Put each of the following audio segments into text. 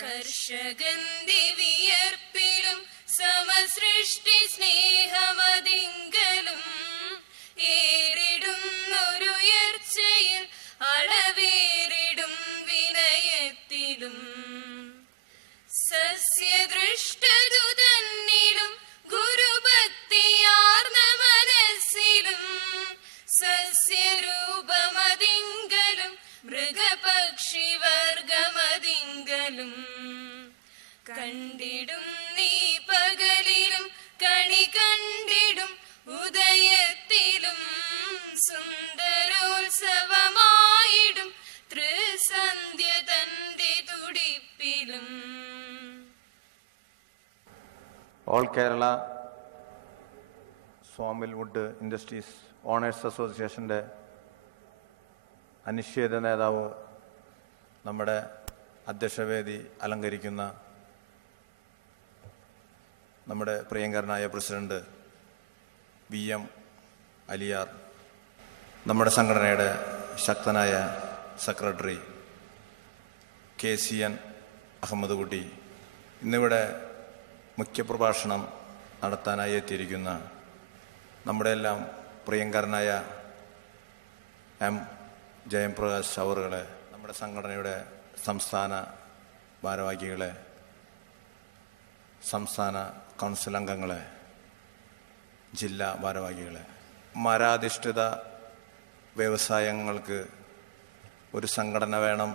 കർഷകന്റെ വിയർപ്പിലും സമസൃഷ്ടി സ്നേഹമതിങ്കലും ഏറിടുന്നൊരുയർച്ചയിൽ അളവേറിടും വിനയത്തിലും സസ്യദൃഷ്ടതു തന്നിലും ഗുരുഭക്തിയാർന്ന മനസ്സിലും സസ്യരൂപമതിങ്കലും മൃഗപക്ഷിവർഗമതിങ്കലും കണ്ടിടും നീ പകലിലും കണി കണ്ടിടും ഉദയത്തിലും സുന്ദരോത്സവമായിടും ത്രിസന്ധ്യ തന്റെ തുടിപ്പിലും. All Kerala sawmill wood industries owners അസോസിയേഷൻ്റെ അനിശ്ചിത നേതാവ്, നമ്മുടെ അധ്യക്ഷവേദി അലങ്കരിക്കുന്ന നമ്മുടെ പ്രിയങ്കരനായ പ്രസിഡന്റ് VM അലിയാർ, നമ്മുടെ സംഘടനയുടെ ശക്തനായ സെക്രട്ടറി KCN അഹമ്മദ് കുട്ടി, ഇന്നിവിടെ മുഖ്യപ്രഭാഷണം നടത്താനായി എത്തിയിരിക്കുന്ന നമ്മുടെ എല്ലാം പ്രിയങ്കരനായ M ജയപ്രകാശ് അവറുകളെ, നമ്മുടെ സംഘടനയുടെ സംസ്ഥാന ഭാരവാഹികളെ, സംസ്ഥാന കൗൺസിൽ അംഗങ്ങളെ, ജില്ലാ ഭാരവാഹികളെ, മരാധിഷ്ഠിത വ്യവസായങ്ങൾക്ക് ഒരു സംഘടന വേണം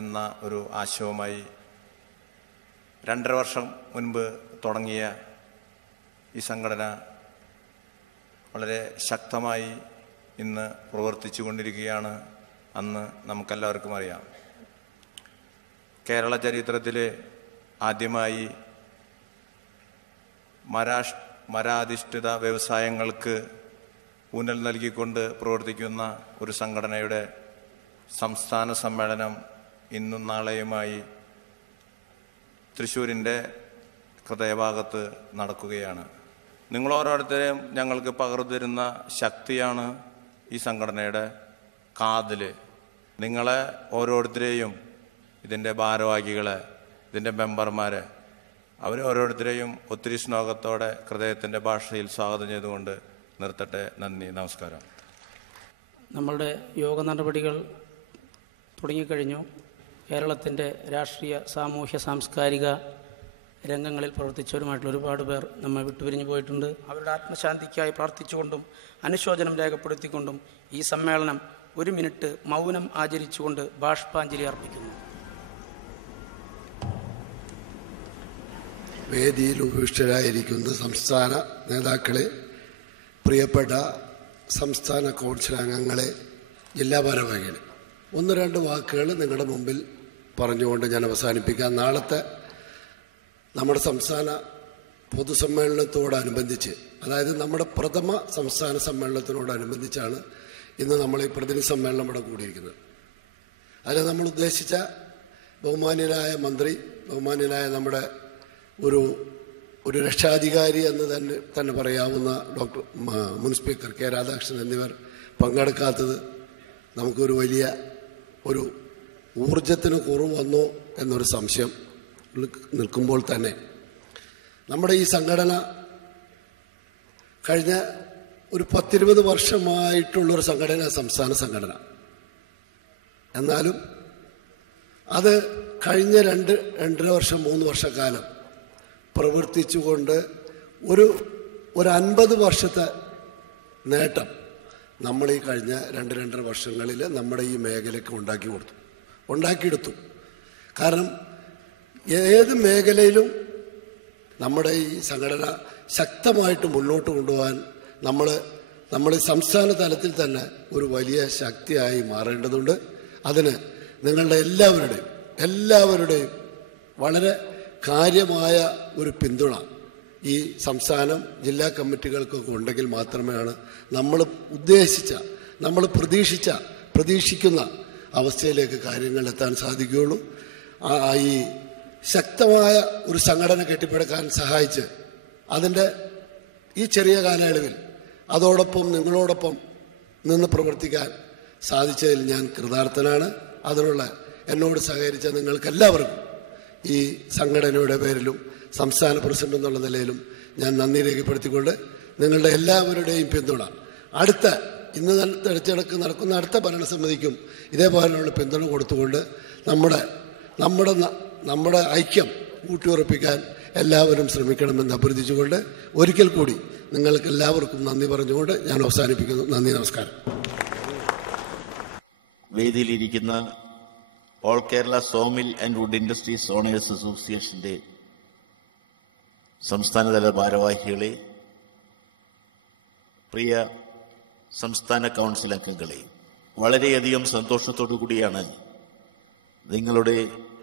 എന്ന ഒരു ആശയവുമായി 2.5 വർഷം മുൻപ് തുടങ്ങിയ ഈ സംഘടന വളരെ ശക്തമായി ഇന്ന് പ്രവർത്തിച്ചു കൊണ്ടിരിക്കുകയാണ്. അന്ന് നമുക്കെല്ലാവർക്കും അറിയാം, കേരള ചരിത്രത്തിൽ ആദ്യമായി മരാധിഷ്ഠിത വ്യവസായങ്ങൾക്ക് ഊന്നൽ നൽകിക്കൊണ്ട് പ്രവർത്തിക്കുന്ന ഒരു സംഘടനയുടെ സംസ്ഥാന സമ്മേളനം ഇന്നും നാളെയുമായി തൃശ്ശൂരിൻ്റെ ഹൃദയഭാഗത്ത് നടക്കുകയാണ്. നിങ്ങളോരോരുത്തരെയും ഞങ്ങൾക്ക് പകർന്നു തരുന്ന ശക്തിയാണ് ഈ സംഘടനയുടെ കാതൽ. നിങ്ങളെ ഓരോരുത്തരെയും, ഇതിൻ്റെ ഭാരവാഹികളെ, ഇതിൻ്റെ മെമ്പർമാരെ, അവരോരോരുത്തരെയും ഒത്തിരി സ്നേഹത്തോടെ ഹൃദയത്തിൻ്റെ ഭാഷയിൽ സ്വാഗതം ചെയ്തുകൊണ്ട് നിർത്തട്ടെ. നന്ദി, നമസ്കാരം. നമ്മളുടെ യോഗ നടപടികൾ തുടങ്ങിക്കഴിഞ്ഞു. കേരളത്തിൻ്റെ രാഷ്ട്രീയ, സാമൂഹ്യ, സാംസ്കാരിക രംഗങ്ങളിൽ പ്രവർത്തിച്ചവരുമായിട്ടുള്ള ഒരുപാട് പേർ നമ്മെ വിട്ടുപിരിഞ്ഞു പോയിട്ടുണ്ട്. അവരുടെ ആത്മശാന്തിക്കായി പ്രാർത്ഥിച്ചുകൊണ്ടും അനുശോചനം രേഖപ്പെടുത്തിക്കൊണ്ടും ഈ സമ്മേളനം 1 മിനിറ്റ് മൗനം ആചരിച്ചുകൊണ്ട് ബാഷ്പാഞ്ജലി അർപ്പിക്കുന്നു. വേദിയിൽ ഉപവിഷ്ടരായിരിക്കുന്ന സംസ്ഥാന നേതാക്കളെ, പ്രിയപ്പെട്ട സംസ്ഥാന കൗൺസിൽ അംഗങ്ങളെ, ജില്ലാ ഭാരവാഹികളെ, 1-2 വാക്കുകൾ നിങ്ങളുടെ മുമ്പിൽ പറഞ്ഞുകൊണ്ട് ഞാൻ അവസാനിപ്പിക്കാം. നാളത്തെ നമ്മുടെ സംസ്ഥാന പൊതുസമ്മേളനത്തോടനുബന്ധിച്ച്, അതായത് നമ്മുടെ പ്രഥമ സംസ്ഥാന സമ്മേളനത്തിനോടനുബന്ധിച്ചാണ് ഇന്ന് നമ്മൾ ഈ പ്രതിനിധി സമ്മേളനം ഇവിടെ കൂടിയിരിക്കുന്നത്. അതിൽ നമ്മൾ ഉദ്ദേശിച്ച ബഹുമാന്യനായ മന്ത്രി, ബഹുമാന്യനായ നമ്മുടെ ഒരു രക്ഷാധികാരി എന്ന് തന്നെ പറയാവുന്ന ഡോക്ടർ മുൻ സ്പീക്കർ കെ രാധാകൃഷ്ണൻ എന്നിവർ പങ്കെടുക്കാത്തത് നമുക്കൊരു വലിയ ഒരു ഊർജത്തിന് കുറവ് വന്നോ എന്നൊരു സംശയം നിൽക്കുമ്പോൾ തന്നെ നമ്മുടെ ഈ സംഘടന കഴിഞ്ഞ ഒരു 10-20 വർഷമായിട്ടുള്ളൊരു സംഘടന, സംസ്ഥാന സംഘടന. എന്നാലും അത് കഴിഞ്ഞ 2-2.5 വർഷം 3 വർഷക്കാലം പ്രവർത്തിച്ചുകൊണ്ട് ഒരു 50 വർഷത്തെ നേട്ടം നമ്മൾ ഈ കഴിഞ്ഞ 2-2.5 വർഷങ്ങളിൽ നമ്മുടെ ഈ മേഖലയ്ക്ക് ഉണ്ടാക്കിയെടുത്തു. കാരണം ഏത് മേഖലയിലും നമ്മുടെ ഈ സംഘടന ശക്തമായിട്ട് മുന്നോട്ട് കൊണ്ടുപോകാൻ നമ്മൾ സംസ്ഥാന തലത്തിൽ തന്നെ ഒരു വലിയ ശക്തിയായി മാറേണ്ടതുണ്ട്. അതിന് നിങ്ങളുടെ എല്ലാവരുടെയും വളരെ കാര്യമായ ഒരു പിന്തുണ ഈ സംസ്ഥാനം, ജില്ലാ കമ്മിറ്റികൾക്കൊക്കെ ഉണ്ടെങ്കിൽ മാത്രമേ നമ്മൾ പ്രതീക്ഷിക്കുന്ന അവസ്ഥയിലേക്ക് കാര്യങ്ങൾ എത്താൻ സാധിക്കുകയുള്ളൂ. ഈ ശക്തമായ ഒരു സംഘടന കെട്ടിപ്പടുക്കാൻ സഹായിച്ച് അതിൻ്റെ ഈ ചെറിയ കാലയളവിൽ നിങ്ങളോടൊപ്പം നിന്ന് പ്രവർത്തിക്കാൻ സാധിച്ചതിൽ ഞാൻ കൃതാർത്ഥനാണ്. അതിനുള്ള എന്നോട് സഹകരിച്ച നിങ്ങൾക്കെല്ലാവർക്കും ഈ സംഘടനയുടെ പേരിലും സംസ്ഥാന പ്രസിഡന്റ് എന്നുള്ള നിലയിലും ഞാൻ നന്ദി രേഖപ്പെടുത്തിക്കൊണ്ട് നിങ്ങളുടെ എല്ലാവരുടെയും പിന്തുണ ഇന്ന് നടക്കുന്ന അടുത്ത ഭരണസമിതിക്കും ഇതേപോലെയുള്ള പിന്തുണ കൊടുത്തുകൊണ്ട് നമ്മുടെ ഐക്യം ഊട്ടിയുറപ്പിക്കാൻ എല്ലാവരും ശ്രമിക്കണമെന്ന് അഭ്യർത്ഥിച്ചുകൊണ്ട് ഒരിക്കൽ കൂടി നിങ്ങൾക്ക് എല്ലാവർക്കും നന്ദി പറഞ്ഞുകൊണ്ട് ഞാൻ അവസാനിപ്പിക്കുന്നു. നന്ദി, നമസ്കാരം. വേദിയിലിരിക്കുന്ന all Kerala sawmill and wood industries owners അസോസിയേഷന്റെ സംസ്ഥാനതല ഭാരവാഹികളെ, പ്രിയ സംസ്ഥാന കൗൺസിൽ അംഗങ്ങളെ, വളരെയധികം സന്തോഷത്തോടു കൂടിയാണ് നിങ്ങളുടെ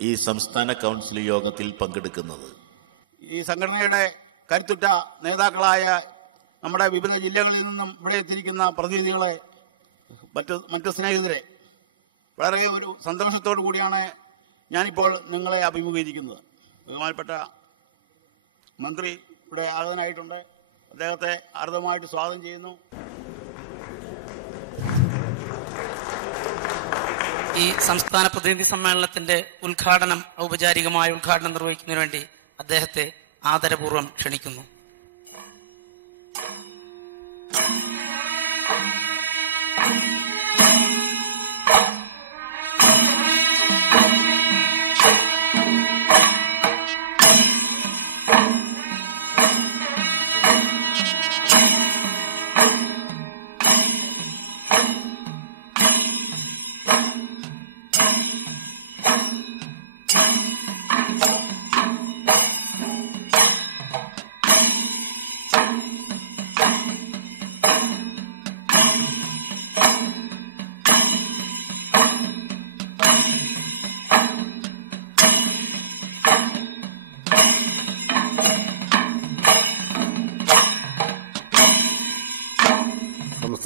ഈ സംസ്ഥാന കൗൺസിൽ യോഗത്തിൽ പങ്കെടുക്കുന്നത്. ഈ സംഘടനയുടെ കരുത്തുറ്റ നേതാക്കളായ നമ്മുടെ വിവിധ ജില്ലകളിൽ നിന്നും ഇവിടെ എത്തിയിരിക്കുന്ന പ്രതിനിധികളെ, മറ്റ് സ്നേഹിതരെ, വളരെ ഒരു സന്തോഷത്തോടു കൂടിയാണ് ഞാനിപ്പോൾ നിങ്ങളെ അഭിമുഖീകരിക്കുന്നത്. ബഹുമാനപ്പെട്ട മന്ത്രി ഇവിടെ ആഗതനായിട്ടുണ്ട്. അദ്ദേഹത്തെ ആർദ്രമായിട്ട് സ്വാഗതം ചെയ്യുന്നു. ഈ സംസ്ഥാന പ്രതിനിധി സമ്മേളനത്തിന്റെ ഔപചാരികമായ ഉദ്ഘാടനം നിർവഹിക്കുന്നതിന് വേണ്ടി അദ്ദേഹത്തെ ആദരപൂർവ്വം ക്ഷണിക്കുന്നു.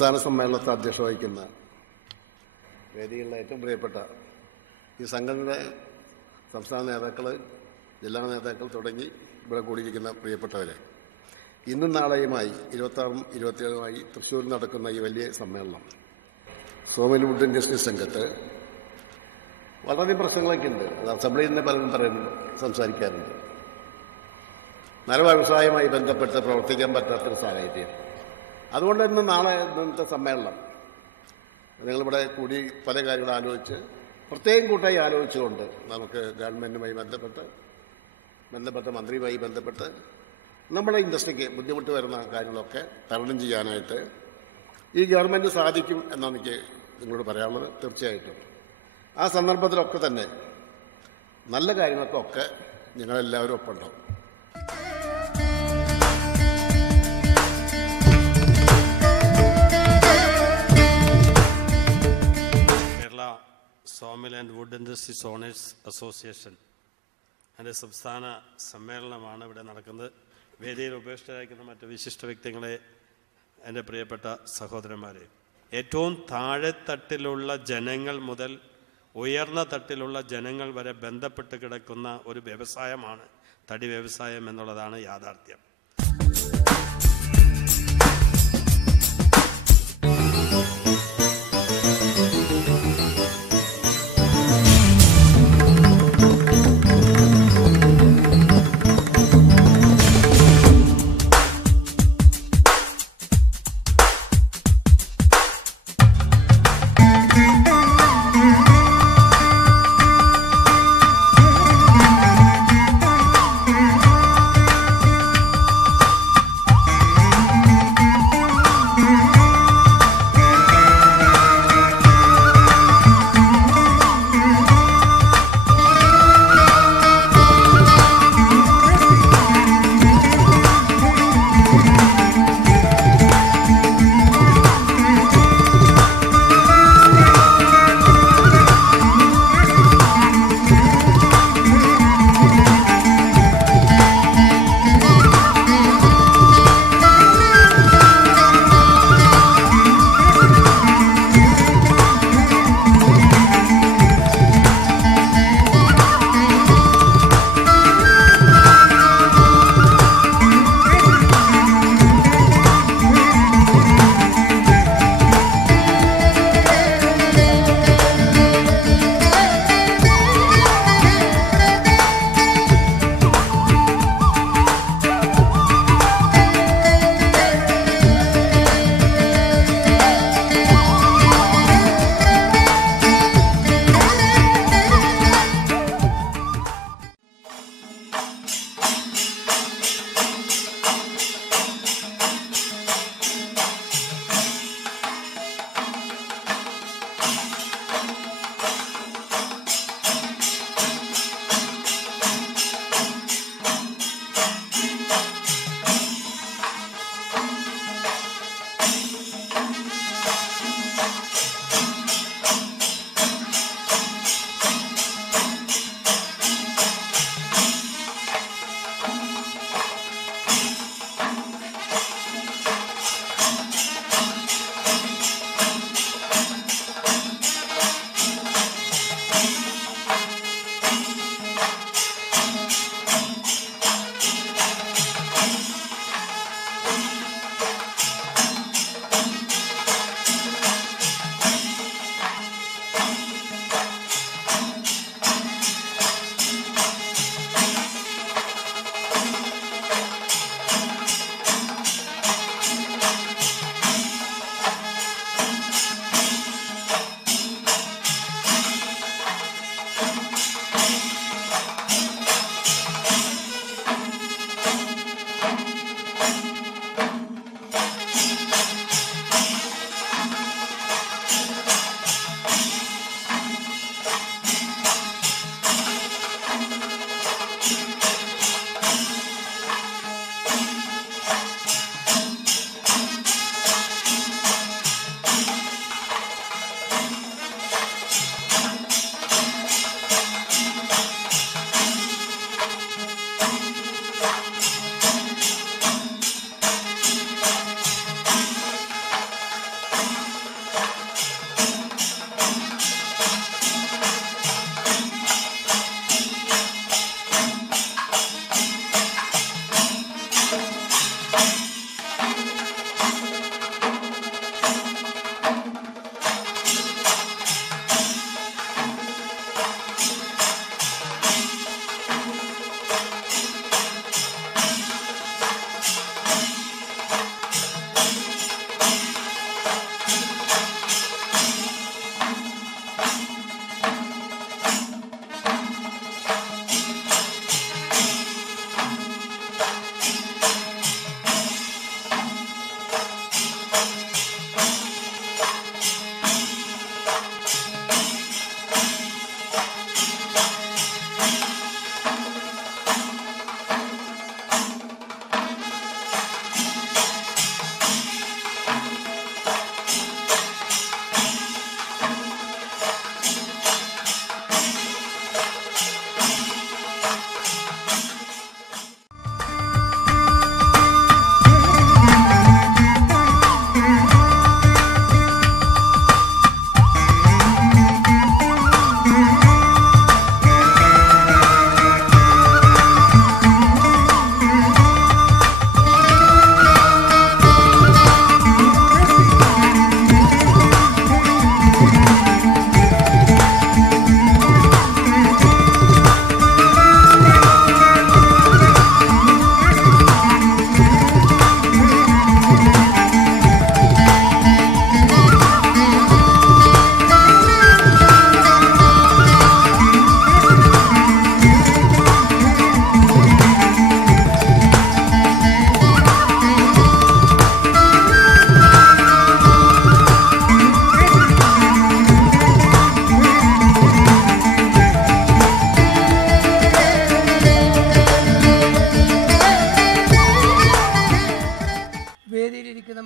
സംസ്ഥാന സമ്മേളനത്തെ അധ്യക്ഷത വഹിക്കുന്ന വേദികളിലെ ഏറ്റവും പ്രിയപ്പെട്ട ഈ സംഘടനയുടെ സംസ്ഥാന നേതാക്കൾ, ജില്ലാ നേതാക്കൾ തുടങ്ങി ഇവിടെ കൂടിയിരിക്കുന്ന പ്രിയപ്പെട്ടവരെ, ഇന്നും നാളെയുമായി 26-ഉം 27-ഉമായി തൃശ്ശൂരിൽ നടക്കുന്ന ഈ വലിയ സമ്മേളനം സോമൻ വുഡ് ഇൻഡസ്ട്രീസ് രംഗത്ത് വളരെ പ്രശ്നങ്ങളൊക്കെ ഉണ്ട്. അത് അസംബ്ലിയിൽ നിന്ന് പലരും സംസാരിക്കാറുണ്ട്. നല്ല വ്യവസായവുമായി ബന്ധപ്പെട്ട് പ്രവർത്തിക്കാൻ പറ്റാത്തൊരു സാഹചര്യം. അതുകൊണ്ട് ഇന്ന് നാളെ ഇന്നത്തെ സമ്മേളനം നിങ്ങളിവിടെ കൂടി പല കാര്യങ്ങളും ആലോചിച്ച് പ്രത്യേകം കൂട്ടായി ആലോചിച്ചുകൊണ്ട് നമുക്ക് ഗവൺമെൻറ്റുമായി ബന്ധപ്പെട്ട മന്ത്രിയുമായി ബന്ധപ്പെട്ട് നമ്മുടെ ഇൻഡസ്ട്രിക്ക് ബുദ്ധിമുട്ട് വരുന്ന കാര്യങ്ങളൊക്കെ തരണം ചെയ്യാനായിട്ട് ഈ ഗവൺമെൻറ് സാധിക്കും എന്നാണ് എനിക്ക് നിങ്ങളോട് പറയാനുള്ളത്. തീർച്ചയായിട്ടും ആ സന്ദർഭത്തിലൊക്കെ തന്നെ നല്ല കാര്യങ്ങൾക്കൊക്കെ നിങ്ങളെല്ലാവരും ഒപ്പമുണ്ടാവും. Sawmill and wood industries owners association അതിൻ്റെ സംസ്ഥാന സമ്മേളനമാണ് ഇവിടെ നടക്കുന്നത്. വേദിയിൽ ഉപേക്ഷിതരായിരിക്കുന്ന മറ്റ് വിശിഷ്ട വ്യക്തികളെ, എൻ്റെ പ്രിയപ്പെട്ട സഹോദരന്മാരെ, ഏറ്റവും താഴെത്തട്ടിലുള്ള ജനങ്ങൾ മുതൽ ഉയർന്ന തട്ടിലുള്ള ജനങ്ങൾ വരെ ബന്ധപ്പെട്ട് കിടക്കുന്ന ഒരു വ്യവസായമാണ് തടി വ്യവസായം എന്നുള്ളതാണ് യാഥാർത്ഥ്യം.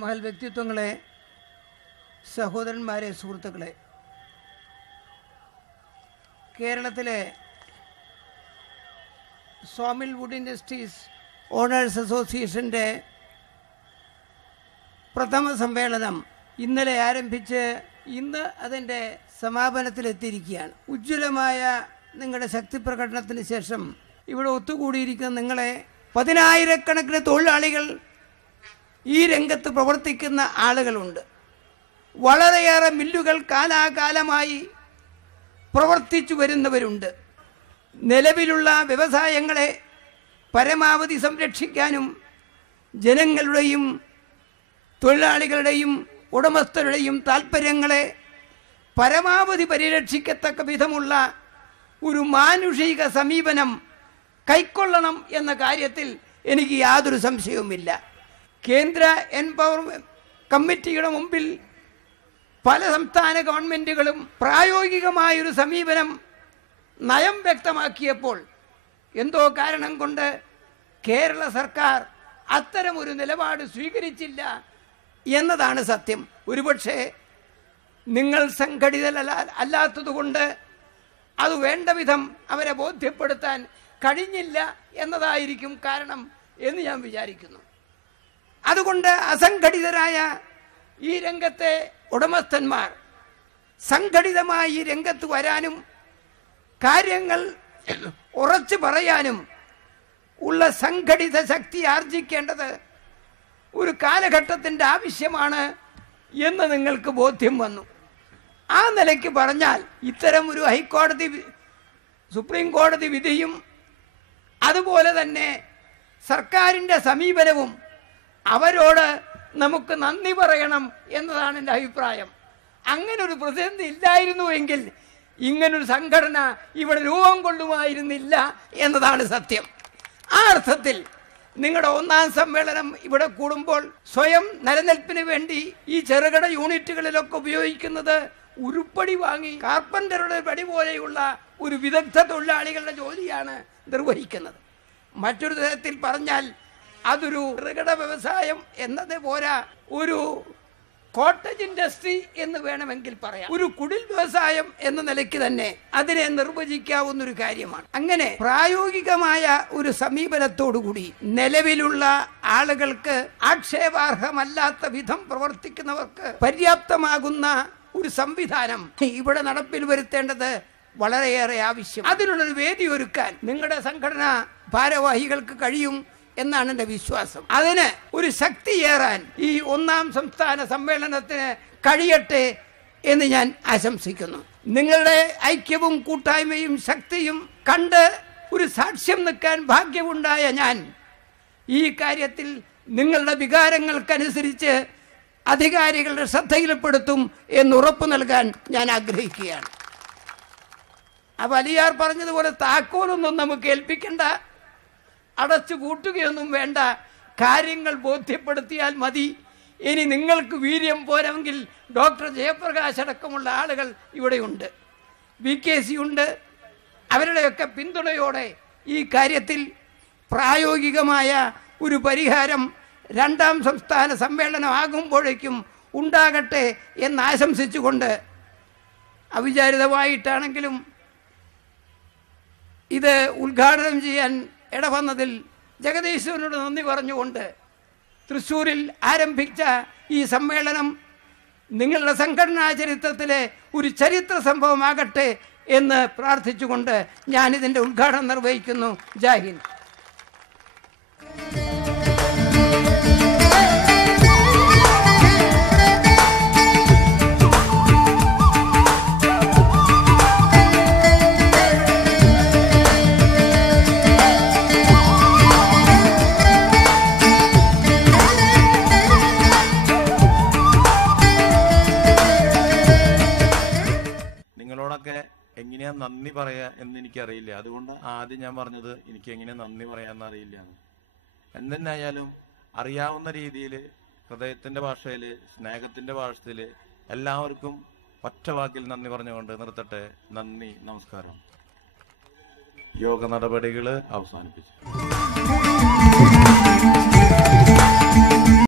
മഹൽ വ്യക്തിത്വങ്ങളെ, സഹോദരന്മാരെ, സുഹൃത്തുക്കളെ, കേരളത്തിലെ സോമിൽ വുഡ് ഇൻഡസ്ട്രീസ് ഓണേഴ്സ് അസോസിയേഷൻ്റെ പ്രഥമ സമ്മേളനം ഇന്നലെ ആരംഭിച്ച് ഇന്ന് അതിൻ്റെ സമാപനത്തിലെത്തിയിരിക്കുകയാണ്. ഉജ്ജ്വലമായ നിങ്ങളുടെ ശക്തി പ്രകടനത്തിന് ശേഷം ഇവിടെ ഒത്തുകൂടിയിരിക്കുന്ന നിങ്ങളെ, പതിനായിരക്കണക്കിന് തൊഴിലാളികൾ, ഈ രംഗത്ത് പ്രവർത്തിക്കുന്ന ആളുകളുണ്ട്. വളരെയേറെ മില്ലുകൾ കാലാകാലമായി പ്രവർത്തിച്ചു വരുന്നവരുണ്ട്. നിലവിലുള്ള വ്യവസായങ്ങളെ പരമാവധി സംരക്ഷിക്കാനും ജനങ്ങളുടെയും തൊഴിലാളികളുടെയും ഉടമസ്ഥരുടെയും താൽപ്പര്യങ്ങളെ പരമാവധി പരിരക്ഷിക്കത്തക്ക വിധമുള്ള ഒരു മാനുഷിക സമീപനം കൈക്കൊള്ളണം എന്ന കാര്യത്തിൽ എനിക്ക് യാതൊരു സംശയവുമില്ല. കേന്ദ്ര എംപവർമെന്റ് കമ്മിറ്റിയുടെ മുമ്പിൽ പല സംസ്ഥാന ഗവൺമെൻറ്റുകളും പ്രായോഗികമായൊരു സമീപനം നയം വ്യക്തമാക്കിയപ്പോൾ എന്തോ കാരണം കൊണ്ട് കേരള സർക്കാർ അത്തരമൊരു നിലപാട് സ്വീകരിച്ചില്ല എന്നതാണ് സത്യം. ഒരുപക്ഷെ നിങ്ങൾ സംഘടിതരല്ലാത്തതുകൊണ്ട് അത് വേണ്ട വിധം അവരെ ബോധ്യപ്പെടുത്താൻ കഴിഞ്ഞില്ല എന്നതായിരിക്കും കാരണം എന്ന് ഞാൻ വിചാരിക്കുന്നു. അതുകൊണ്ട് അസംഘടിതരായ ഈ രംഗത്തെ ഉടമസ്ഥന്മാർ സംഘടിതമായി ഈ രംഗത്ത് വരാനും കാര്യങ്ങൾ ഉറച്ചു പറയാനും ഉള്ള സംഘടിത ശക്തി ആർജിക്കേണ്ടത് ഒരു കാലഘട്ടത്തിൻ്റെ ആവശ്യമാണ് എന്ന് നിങ്ങൾക്ക് ബോധ്യം വന്നു. ആ നിലയ്ക്ക് പറഞ്ഞാൽ ഇത്തരം ഒരു ഹൈക്കോടതി, സുപ്രീം കോടതി വിധിയും അതുപോലെ തന്നെ സർക്കാരിൻ്റെ സമീപനവും അവരോട് നമുക്ക് നന്ദി പറയണം എന്നതാണ് എൻ്റെ അഭിപ്രായം. അങ്ങനൊരു പ്രതിസന്ധി ഇല്ലായിരുന്നുവെങ്കിൽ ഇങ്ങനൊരു സംഘടന ഇവിടെ രൂപം കൊള്ളുമായിരുന്നില്ല എന്നതാണ് സത്യം. ആ അർത്ഥത്തിൽ നിങ്ങളുടെ ഒന്നാം സമ്മേളനം ഇവിടെ കൂടുമ്പോൾ സ്വയം നിലനിൽപ്പിന് വേണ്ടി ഈ ചെറുകിട യൂണിറ്റുകളിലൊക്കെ ഉപയോഗിക്കുന്നത് ഉരുപ്പടി വാങ്ങി കാർപ്പൻ്ററുടെ പടി പോലെയുള്ള ഒരു വിദഗ്ധ തൊഴിലാളികളുടെ ജോലിയാണ് നിർവഹിക്കുന്നത്. മറ്റൊരു തരത്തിൽ പറഞ്ഞാൽ അതൊരു ചെറുകിട വ്യവസായം എന്നത് പോരാ, ഒരു കോട്ടേജ് ഇൻഡസ്ട്രി എന്ന് വേണമെങ്കിൽ പറയാം. ഒരു കുടിൽ വ്യവസായം എന്ന നിലയ്ക്ക് തന്നെ അതിനെ നിർവചിക്കാവുന്ന ഒരു കാര്യമാണ്. അങ്ങനെ പ്രായോഗികമായ ഒരു സമീപനത്തോടുകൂടി നിലവിലുള്ള ആളുകൾക്ക് ആക്ഷേപാർഹമല്ലാത്ത വിധം പ്രവർത്തിക്കുന്നവർക്ക് പര്യാപ്തമാകുന്ന ഒരു സംവിധാനം ഇവിടെ നടപ്പിൽ വരുത്തേണ്ടത് വളരെയേറെ ആവശ്യം. അതിനുള്ളൊരു വേദി ഒരുക്കാൻ നിങ്ങളുടെ സംഘടനാ ഭാരവാഹികൾക്ക് കഴിയും എന്നാണ് എൻ്റെ വിശ്വാസം. അതിന് ഒരു ശക്തിയേറാൻ ഈ ഒന്നാം സംസ്ഥാന സമ്മേളനത്തിന് കഴിയട്ടെ എന്ന് ഞാൻ ആശംസിക്കുന്നു. നിങ്ങളുടെ ഐക്യവും കൂട്ടായ്മയും ശക്തിയും കണ്ട് ഒരു സാക്ഷ്യം നിൽക്കാൻ ഭാഗ്യമുണ്ടായ ഞാൻ ഈ കാര്യത്തിൽ നിങ്ങളുടെ വികാരങ്ങൾക്കനുസരിച്ച് അധികാരികളുടെ ശ്രദ്ധയിൽപ്പെടുത്തും എന്നുറപ്പ് നൽകാൻ ഞാൻ ആഗ്രഹിക്കുകയാണ്. ആ വലിയാർ പറഞ്ഞതുപോലെ താക്കോലൊന്നും നമുക്ക് ഏൽപ്പിക്കേണ്ട, അടച്ചു പൂട്ടുകയൊന്നും വേണ്ട, കാര്യങ്ങൾ ബോധ്യപ്പെടുത്തിയാൽ മതി. ഇനി നിങ്ങൾക്ക് വീര്യം പോരെങ്കിൽ ഡോക്ടർ ജയപ്രകാശ് അടക്കമുള്ള ആളുകൾ ഇവിടെയുണ്ട്, VKC ഉണ്ട്. അവരുടെയൊക്കെ പിന്തുണയോടെ ഈ കാര്യത്തിൽ പ്രായോഗികമായ ഒരു പരിഹാരം രണ്ടാം സംസ്ഥാന സമ്മേളനമാകുമ്പോഴേക്കും ഉണ്ടാകട്ടെ എന്ന് ആശംസിച്ചുകൊണ്ട് അവിചാരിതമായിട്ടാണെങ്കിലും ഇത് ഉദ്ഘാടനം ചെയ്യാൻ ഇടവന്നതിൽ ജഗദീശ്വരനോട് നന്ദി പറഞ്ഞുകൊണ്ട് തൃശ്ശൂരിൽ ആരംഭിച്ച ഈ സമ്മേളനം നിങ്ങളുടെ സംഘടനാ ചരിത്രത്തിലെ ഒരു ചരിത്ര സംഭവമാകട്ടെ എന്ന് പ്രാർത്ഥിച്ചുകൊണ്ട് ഞാനിതിൻ്റെ ഉദ്ഘാടനം നിർവഹിക്കുന്നു. ജയ് ഹിന്ദ്. നിങ്ങളോടൊക്കെ എങ്ങനെയാ നന്ദി പറയാ എന്ന് എനിക്കറിയില്ല. അതുകൊണ്ട് ആദ്യം ഞാൻ പറഞ്ഞത് എനിക്ക് എങ്ങനെയാ നന്ദി പറയാന്ന് അറിയില്ല. എന്തെന്നായാലും അറിയാവുന്ന രീതിയിൽ ഹൃദയത്തിന്റെ ഭാഷയിൽ, സ്നേഹത്തിന്റെ ഭാഷയിൽ എല്ലാവർക്കും ഒറ്റ വാക്കിൽ നന്ദി പറഞ്ഞുകൊണ്ട് നിർത്തട്ടെ. നന്ദി, നമസ്കാരം. യോഗ നടപടികൾ അവസാനിപ്പിച്ചു.